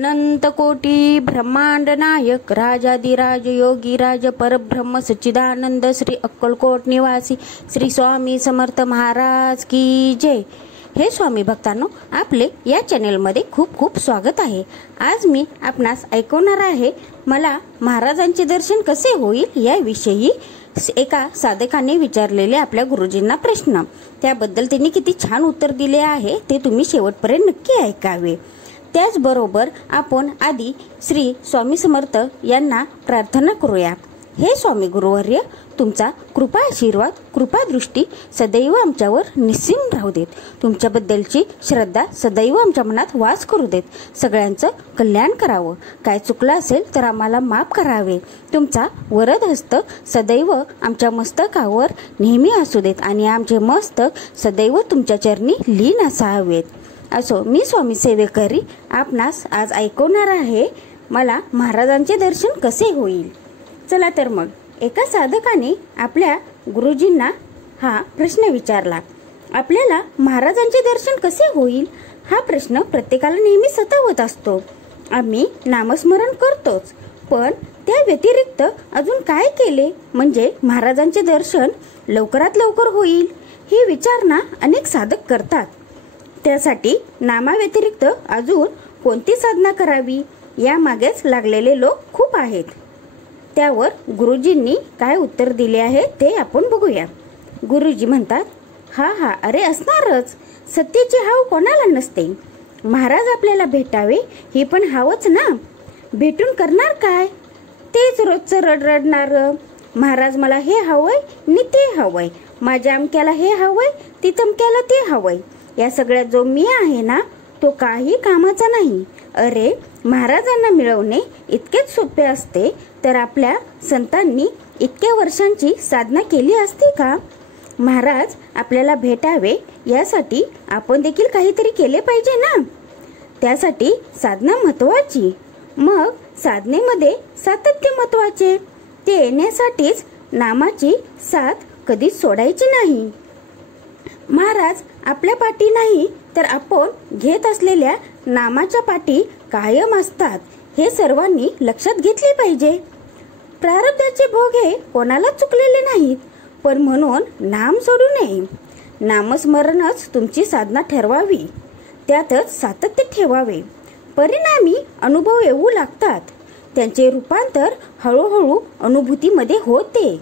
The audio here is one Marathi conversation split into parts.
अनंत कोटी ब्रह्मांड नायक राजाधिराज योगीराज परब्रह्म सच्चिदानंद श्री अक्कलकोट निवासी श्री स्वामी समर्थ महाराज की जय। हे स्वामी भक्तांनो, आपले या चॅनलमध्ये खूप खूप स्वागत आहे। आज मी आपणास ऐकवणार आहे मला महाराजांचे दर्शन कसे होईल याविषयी एका साधकाने विचारलेले आपल्या गुरुजींना प्रश्न। त्याबद्दल त्यांनी किती छान उत्तर दिले आहे ते तुम्ही शेवटपर्यंत नक्की ऐकावे। त्याचबरोबर आपण आधी श्री स्वामी समर्थ यांना प्रार्थना करूया। हे स्वामी गुरुवर्य, तुमचा कृपा आशीर्वाद कृपा दृष्टी सदैव आमच्यावर निस्सीम राहू देत। तुमच्याबद्दलची श्रद्धा सदैव आमच्या मनात वास करू देत। सगळ्यांचं कल्याण करावं। काय चुकलं असेल तर आम्हाला माफ करावे। तुमचा वरद हस्त सदैव आमच्या मस्तकावर नेहमी असू देत आणि आमचे मस्तक सदैव तुमच्या चरणी लीन असावेत। असो, मी स्वामी सेवेकरी आपणास आज ऐकवणार आहे मला महाराजांचे दर्शन कसे होईल। चला तर मग, एका साधकाने आपल्या गुरुजींना हा प्रश्न विचारला। आपल्याला महाराजांचे दर्शन कसे होईल हा प्रश्न प्रत्येकाला नेहमी सतावत असतो। आम्ही नामस्मरण करतोच, पण त्या व्यतिरिक्त अजून काय केले म्हणजे महाराजांचे दर्शन लवकरात लवकर होईल ही विचारणा अनेक साधक करतात। त्यासाठी नामाव्यतिरिक्त अजून कोणती साधना करावी यामागेच लागलेले लोक खूप आहेत। त्यावर गुरुजींनी काय उत्तर दिले आहे ते आपण बघूया। गुरुजी म्हणतात, हा अरे असणारच, सत्तेची हाव कोणाला नसते। महाराज आपल्याला भेटावे ही पण हावच ना। भेटून करणार काय, तेच रोजचं रडरडणार। महाराज मला हे हवंय नि ते हवंय, माझ्या अमक्याला हे हवंय ती तमक्याला ते हवंय। या सगळ्यात जो मी आहे ना तो काही कामाचा नाही। अरे, महाराजांना मिळवणे इतकेच सोपे असते तर आपल्या संतांनी इतक्या वर्षांची साधना केली असती का। महाराज आपल्याला भेटावे यासाठी आपण देखील काहीतरी केले पाहिजे ना। त्यासाठी साधना महत्वाची, मग साधनेमध्ये सातत्य महत्वाचे। ते येण्यासाठीच नामाची साथ कधीच सोडायची नाही। महाराज आपल्या पाठी नाही तर आपण घेत असलेल्या नामाच्या पाठी कायम असतात, हे सर्वांनी लक्षात घेतले पाहिजे। प्रारब्धाचे भोग हे कोणाला चुकलेले नाहीत, पण म्हणून नाम सोडू नये। नामस्मरणच तुमची साधना ठरवावी, त्यातच सातत्य ठेवावे। परिणामी अनुभव येऊ लागतात, त्यांचे रूपांतर हळूहळू अनुभूतीमध्ये होते।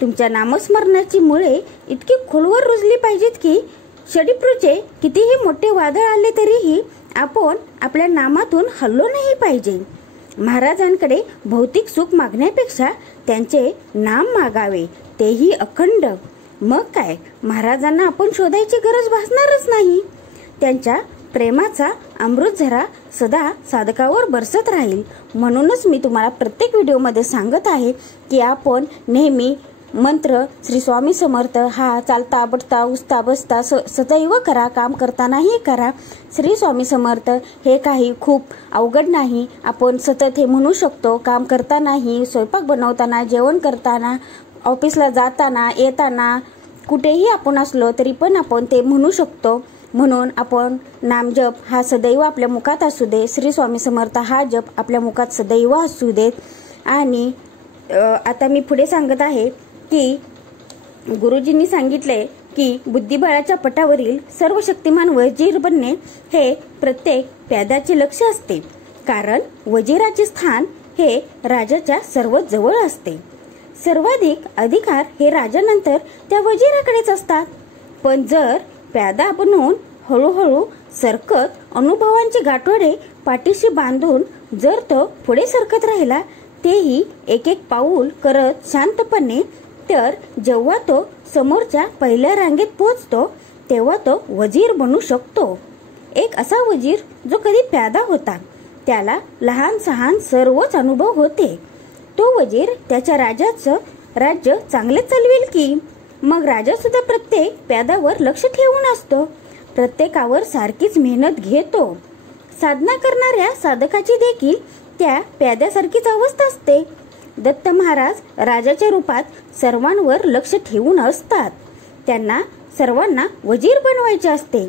तुमच्या नामस्मरणाची मुळे इतकी खोलवर रुजली पाहिजेत की षडीपृचे कितीही मोठे वादळ आले तरीही आपण आपल्या नामातून हललो नाही पाहिजे। महाराजांकडे भौतिक सुख मागण्यापेक्षा त्यांचे नाम मागावे, तेही अखंड। मग काय, महाराजांना आपण शोधायची गरज भासणारच नाही। त्यांच्या प्रेमाचा अमृतझरा सदा साधकावर बरसत राहील। म्हणूनच मी तुम्हाला प्रत्येक व्हिडिओमध्ये सांगत आहे की आपण नेहमी मंत्र श्री स्वामी समर्थ हा चालता बडता उठता बसता सदैव करा, काम करतानाही करा। श्री स्वामी समर्थ हे काही खूप अवघड नाही, आपण सतत हे म्हणू शकतो। काम करतानाही, स्वयंपाक बनवताना, जेवण करताना, ऑफिसला जाताना येताना, कुठेही आपण असलो तरी पण आपण ते म्हणू शकतो। म्हणून आपण नामजप हा सदैव आपल्या मुखात असू दे, श्री स्वामी समर्थ हा जप आपल्या मुखात सदैव असू देत। आणि आता मी पुढे सांगत आहे की गुरुजींनी सांगितले की बुद्धिबळाच्या पटावरील सर्व शक्तिमान वजीर बनणे हे प्रत्येक प्याद्याचे लक्ष असते, कारण वजीराचे स्थान हे राजाच्या सर्वात जवळ असते। सर्वाधिक अधिकार हे राजानंतर त्या वजीराकडेच असतात। पण जर प्यादा बनून हळूहळू सरकत अनुभवांचे गाठोडे पाठीशी बांधून जर तो पुढे सरकत राहिला, तेही एक एक पाऊल करत शांतपणे, तर जेव्हा तो समोरच्या पहिल्या रांगेत पोहोचतो तेव्हा तो वजीर बनू शकतो। एक असा वजीर जो कधी प्यादा होता, त्याला लहान सहान सर्वच अनुभव होते। तो वजीर त्याच्या राजाचं राज्य चांगले चालवेल की, मग राजा सुद्धा प्रत्येक प्यादावर लक्ष ठेवून असतो, प्रत्येकावर सारखीच मेहनत घेतो। साधना करणाऱ्या साधकाची देखील त्या प्याद्यासारखीच अवस्था असते। दत्त महाराज राजाच्या रूपात सर्वांवर लक्ष ठेवून असतात। त्यांना सर्वांना वजीर बनवायचे असते,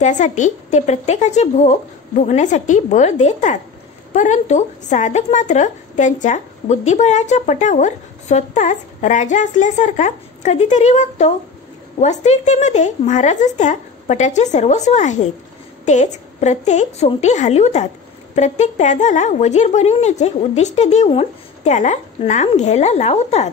त्यासाठी ते प्रत्येकाचे भोग भोगण्यासाठी बळ देतात। परंतु साधक मात्र त्यांच्या बुद्धिबळाच्या पटावर स्वतःच राजा असल्यासारखा कधीतरी वागतो. वास्तविकतेमध्ये महाराजच त्या पटाचे सर्वस्व आहेत. तेच प्रत्येक सोंगटी हलवतात. प्रत्येक प्यादाला वजीर बनविण्याचे उद्दिष्ट देऊन त्याला नाम घ्यायला लावतात.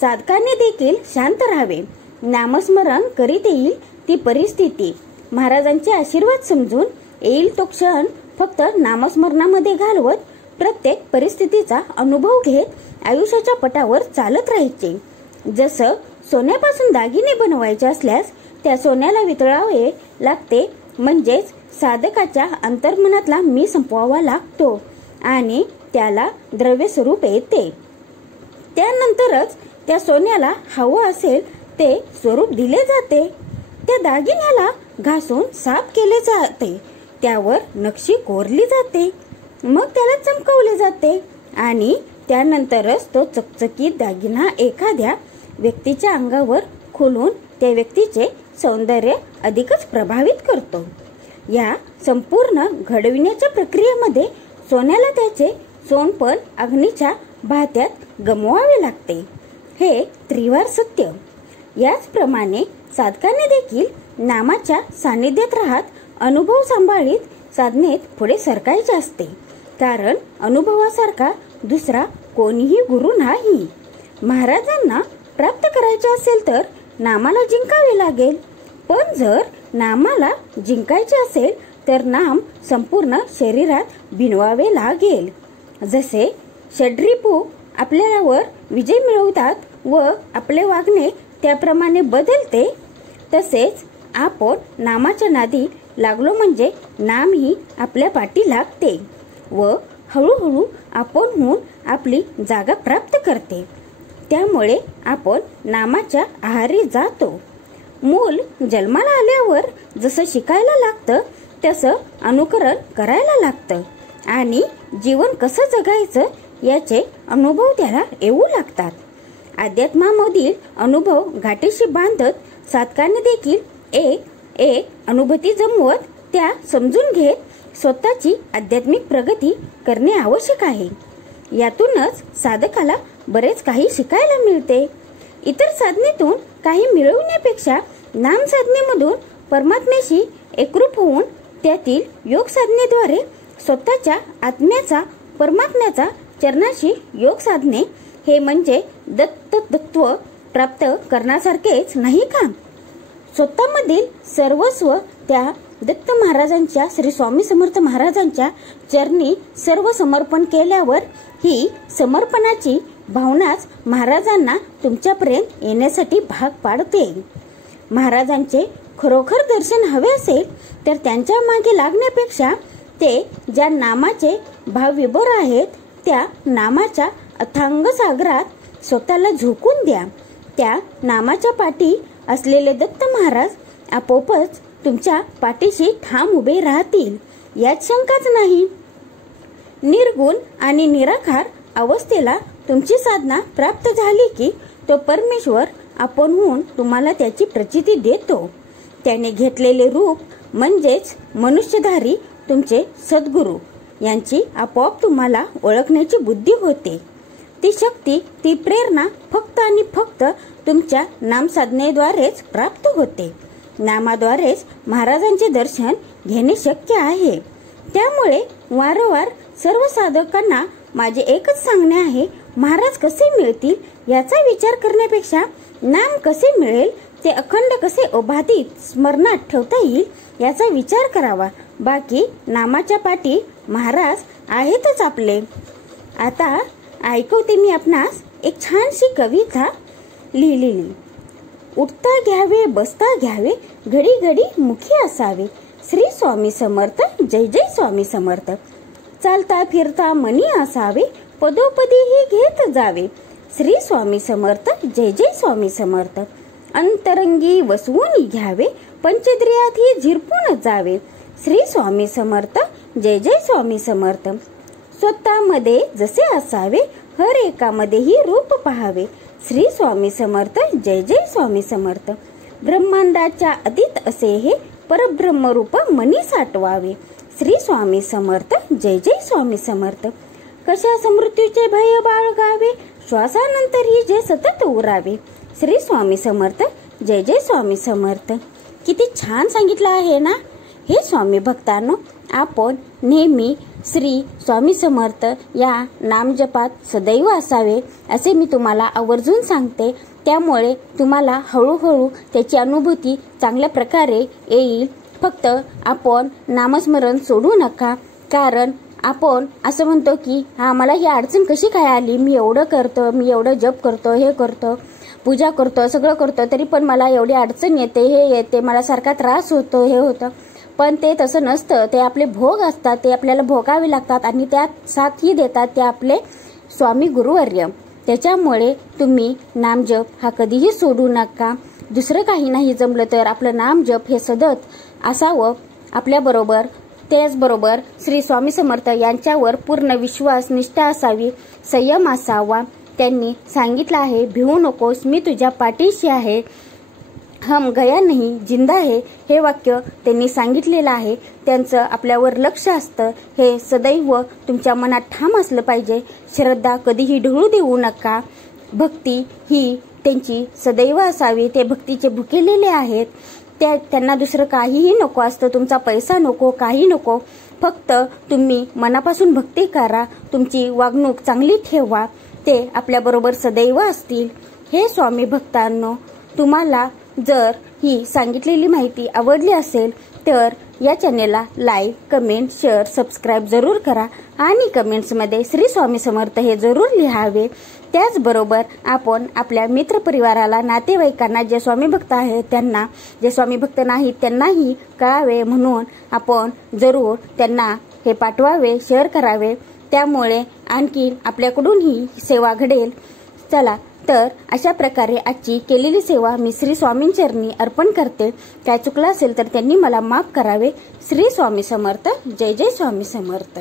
साधकाने देखील शांत राहावे. नामस्मरण करीत येईल ती परिस्थिती, महाराजांचे आशीर्वाद समजून येईल तो क्षण फक्त नामस्मरणामध्ये घालवत प्रत्येक परिस्थितीचा अनुभव घेत आयुष्याच्या पटावर चालत राहायचे. जसं सोन्यापासून दागिने बनवायचे असल्यास त्या सोन्याला वितळावे लागते, म्हणजेच साधकाच्या अंतर्मनातला मी संपवावा लागतो आणि त्याला द्रव्य स्वरूप येते. त्यानंतरच त्या सोन्याला हवं असेल ते स्वरूप दिले जाते. त्या दागिन्याला घासून साफ केले जाते, त्यावर नक्षी कोरली जाते, मग त्याला चमकवले जाते आणि त्यानंतरच तो चकचकीत दागिना एखाद्या व्यक्तीच्या अंगावर खुलून त्या व्यक्तीचे सौंदर्य अधिकच प्रभावित करतो. या संपूर्ण घडविण्याच्या प्रक्रियेमध्ये सोन्याला त्याचे सोनपण अग्नीच्या भात्यात गमवावे लागते. हे त्रिवार सत्य. याचप्रमाणे साधकाने देखील नामाच्या सानिध्यात राहत अनुभव सांभाळीत साधनेत पुढे सरकायचे असते. कारण अनुभवासारखा दुसरा कोणीही गुरु नाही. महाराजांना प्राप्त करायचे असेल तर नामाला जिंकावे लागेल. पण जर नामाला जिंकायचे असेल तर नाम संपूर्ण शरीरात भिनवावे लागेल. जसे षड्रिपू आपल्यावर विजय मिळवतात व आपले वागणे त्याप्रमाणे बदलते, तसेच आपण नामाच्या नादी लागलो म्हणजे नामही आपल्या पाठी लागते व हळूहळू आपणहून आपली जागा प्राप्त करते. त्यामुळे आपण नामाच्या आहारी जातो. मूल जन्माला आल्यावर जसं शिकायला लागतं तसं अनुकरण करायला लागतं आणि जीवन कसं जगायचं याचे अनुभव त्याला येऊ लागतात. अध्यात्मामधील अनुभव गाठीशी बांधत साधकाने देखील एक एक अनुभूती जमवत त्या समजून घेत स्वतःची आध्यात्मिक प्रगती करणे आवश्यक आहे. यातूनच साधकाला बरेच काही शिकायला मिळते. इतर साधनेतून काही मिळवण्यापेक्षा नाम साधनेमधून परमात्म्याशी एकरूप होऊन त्यातील योग साधनेद्वारे स्वतःच्या आत्म्याचा परमात्म्याचा चरणाशी योग साधणे हे म्हणजे दत्तत्व प्राप्त करण्यासारखेच नाही का? स्वतःमधील सर्वस्व त्या दत्त महाराजांच्या श्री स्वामी समर्थ महाराजांच्या चरणी सर्व समर्पण केल्यावर ही समर्पणाची भावनाच महाराजांना तुमच्यापर्यंत येण्यासाठी भाग पाडते. महाराजांचे खरोखर दर्शन हवे असेल तर त्यांच्या मागे लागण्यापेक्षा ते ज्या नामाचे भावविभोर आहेत त्या नामाच्या अथांग सागरात स्वतःला झोकून द्या. त्या नामाच्या पाठी असलेले दत्त महाराज आपोआपच तुमच्या पाठीशी ठाम उभे राहतील यात शंकाच नाही. निर्गुण आणि निराकार अवस्थेला तुमची साधना प्राप्त झाली की तो परमेश्वर आपणहून तुम्हाला त्याची प्रचिती देतो. त्याने घेतलेले रूप म्हणजेच मनुष्यधारी तुमचे सद्गुरू यांची आपोआप तुम्हाला ओळखण्याची बुद्धी होते. ती शक्ती, ती प्रेरणा फक्त आणि फक्त तुमच्या नामसाधनेद्वारेच प्राप्त होते. नामाद्वारेच महाराजांचे दर्शन घेणे शक्य आहे. त्यामुळे वारंवार सर्व साधकांना माझे एकच सांगणे आहे, महाराज कसे मिळतील याचा विचार करण्यापेक्षा नाम कसे मिळेल, ते अखंड कसे अबाधित स्मरणात ठेवता येईल याचा विचार करावा. बाकी नामाच्या पाठी महाराज आहेतच आपले. आता ऐकवते मी आपणास एक छानशी कविता लिहिलेली. उठता घ्यावे, बसता घ्यावे, घडी घडी मुखी असावे. श्री स्वामी समर्थ, जय जय स्वामी समर्थ. चालता फिरता मनी असावे, पदोपदी ही घेत जावे. श्री स्वामी समर्थ, जय जय स्वामी समर्थ. अंतरंगी वसवून घ्यावे, पंचेंद्रियात ही झिरपून जावे. श्री स्वामी समर्थ, जय जय स्वामी समर्थ. स्वतःमध्ये जसे असावे, हर एकामध्येही रूप पहावे. श्री स्वामी समर्थ, जय जय स्वामी समर्थ. ब्रह्मांडाच्या अतीत असे हे परब्रह्म रूप मनी साठवावे. श्री स्वामी समर्थ. जय जय स्वामी समर्थ. कशा समृत्यूचे भय बाळगावे, श्वासानंतरही जे सतत उरावे. श्री स्वामी समर्थ. जय जय स्वामी समर्थ. किती छान सांगितलं आहे ना. हे स्वामी भक्तांनो, आपण नेहमी श्री स्वामी समर्थ या नामजपात सदैव असावे असे मी तुम्हाला आवर्जून सांगते. त्यामुळे तुम्हाला हळूहळू त्याची अनुभूती चांगल्या प्रकारे येईल. फक्त आपण नामस्मरण सोडू नका. कारण आपण असं म्हणतो की मला ही अडचण कशी काय आली, मी एवढं करतो, मी एवढं जप करतो, हे करतो, पूजा करतो, सगळं करतो, तरी पण मला एवढी अडचण येते, हे येते, मला सारखा त्रास होतो, हे होतं. पण ते तसं नसतं. ते आपले भोग असतात, ते आपल्याला भोगावे लागतात आणि त्यात साथही देतात ते आपले स्वामी गुरुवर्य. त्याच्यामुळे तुम्ही नामजप हा कधीही सोडू नका. दुसरं काही नाही जमलं तर आपलं नामजप हे सतत असावं आपल्याबरोबर. त्याचबरोबर श्री स्वामी समर्थ यांच्यावर पूर्ण विश्वास, निष्ठा असावी, संयम असावा. त्यांनी सांगितलं आहे, भिवू नकोस, मी तुझ्या पाठीशी आहे, हम गया नाही जिंदा है, हे वाक्य त्यांनी सांगितलेलं आहे. त्यांचं आपल्यावर लक्ष असतं. हे सदैव तुमच्या मनात ठाम असलं पाहिजे. श्रद्धा कधीही ढळू देऊ नका. भक्ती ही त्यांची सदैव असावी. ते भक्तीचे भुकेलेले आहेत. त्यांना दुसरं काहीही नको असतं. तुमचा पैसा नको, काही नको. फक्त तुम्ही मनापासून भक्ती करा. तुमची वागणूक चांगली ठेवा. ते आपल्याबरोबर सदैव असतील. हे स्वामी भक्तांनो, तुम्हाला जर ही सांगितलेली माहिती आवडली असेल तर या चॅनेलला लाईक, कमेंट, शेअर, सबस्क्राईब जरूर करा आणि कमेंट्समध्ये श्री स्वामी समर्थ हे जरूर लिहावे. त्याचबरोबर आपण आपल्या मित्रपरिवाराला, नातेवाईकांना, जे स्वामी भक्त आहेत त्यांना, जे स्वामी भक्त नाहीत त्यांनाही कळावे म्हणून आपण जरूर त्यांना हे पाठवावे, शेअर करावे. त्यामुळे आणखी आपल्याकडून ही सेवा घडेल. चला तर अशा प्रकारे आजची केलेली सेवा मी श्री स्वामींचरणी अर्पण करते. काय चुकलं असेल तर त्यांनी मला माफ करावे. श्री स्वामी समर्थ. जय जय स्वामी समर्थ.